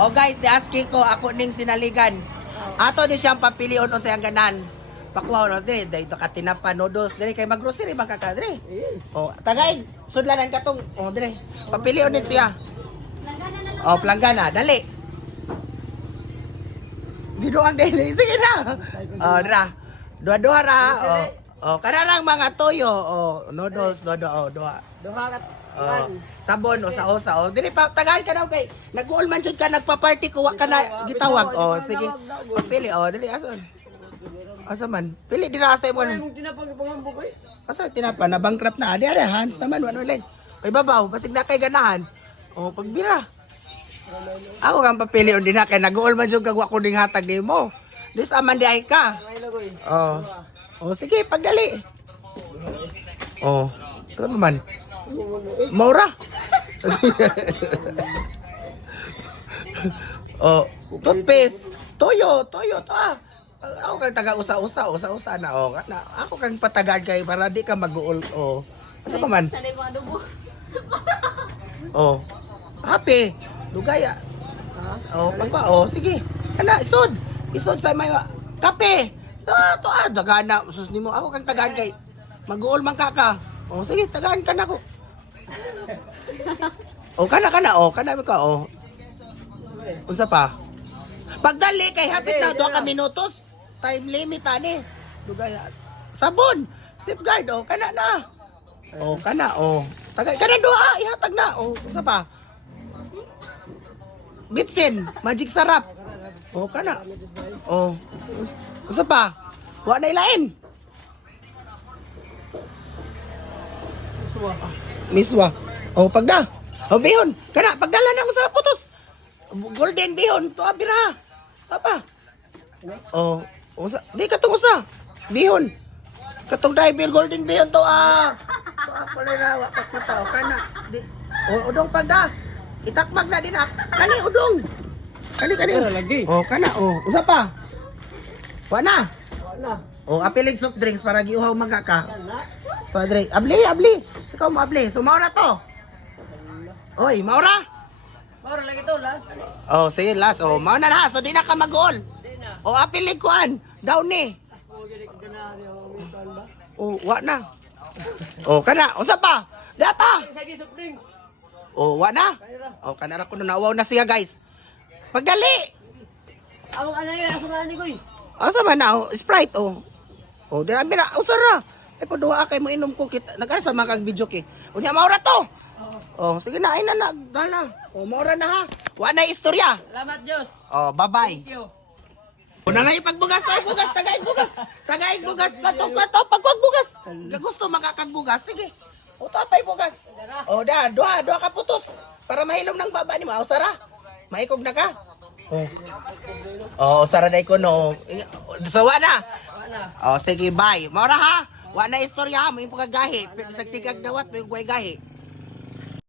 Oh guys, asking ko ako ning sinaligan. Ato di siyang papilion unsay ang ganan. Pakwaw no dire, dito ka tinapa noodles dire kay maggrocery bang ka dire. Oh, tagay sudlanan ka tong oh dire. Papilion ni siya. Oh, planggana, dali. Biduang din. Sige na. Oh, dira. Dua-dua ra. Oh. Oh, kanarang mga toyo. Oh, noodles, oh, dua. Duha ka. Sabon o sa o. Dili pa tagal ka daw kay nag-uol man jud ka nagpa-party ko wa ka na gitawag. Oh, sige. Pili oh, dili ason. Asa man? Pili dira sa imo. Mong tinapang pangambo ko eh. Asa tinapa na bankrupt na. Adi hands naman wala lang. Ay babaw, basig na kay ganahan. Oh, pagbira. Ako kang papili on din na kay nag-uol man jud kag wa ko ding hatag nimo. Dis aman di ay ka. Oh. Oh, sige, pagdali. Oh. Ano man? Maura. Oh, toothpaste. Toyo to ah. Ako kang taga usa na oh. Ako kang patagan kay para di ka mag-uol oh. Asa pa man? Sanay mga adobo. Oh. Happy. Lugaya. Oh, pagpa oh, sige. Kana isod. Isod sa may kape. To dagana sus nimo ako kang tagaan kay mag-uol man ka. Oh, sige, tagaan ka na ko. Oh, kana ka oh. Unsa pa? Pagdali kay hapit na 2 ka minutos. Time limit ani. Lugaya. Sabon. Safeguard oh, kana na. Oh, kana oh. Tagay kana duha ihatag na. Oh, unsa pa? Bitsin, magic sarap. Oh, kana. Oh. Unsa pa? Wa na ilain. Miswa. Oh, pagda. Oh, bihon. Kana, pagdala na ko sa putos. Golden bihon. To abira. Apa? Oh, usa. Di katong usa. Bihon. Katong diver golden bihon to ah. To pala na wa pa kita o kana. Di. Oh, udong pagda. Itakbag na din ah. Kani udong. Kani. Lagi. Oh, kana oh. Usa pa. Wa na. Wala. Oh, apilig soft drinks para giuhaw magaka. Ana. Padre, abli. Ikaw mo abli. So, maura to. Oy, maura? Maro lagi to last. Oh, sige, last. Oh, mauna na. So, di na ka mag-goal. Di na. Oh, apilig kuan. Down ni. Ako gid ko na yung mitan ba. Oh, wa na. Oh, kana. Unsa pa? Da pa. Sa gisop ding. Oh, wa na. Kayra. Oh, kanara ko na nawaw na siya, guys. Pagdali. Ako ano yun asa ni ko eh. Asa man na? Oh, Sprite, oh. Oh, dira mira. Usara. Ay, paduha kay mo inom ko kita. Nagkasa makag video ki. Unya, maura to. Oh, sige na. Ay na. Dala. Oh, maura na ha. Wa na istorya. Salamat Diyos. Oh, bye-bye. Thank you. Una nga ipagbugas tayo, bugas, tagaig bugas, plato, pagbugas. Gusto makakagbugas, sige. O tapay bugas. O duha ka putos. Para mahilom ng baba ni mo. O sara, maikog na ka. O sara na ko no. So na. O sige, bye. Maura ha, wa na istorya, may pagagahi. Bisag sigag dawat, may gahi.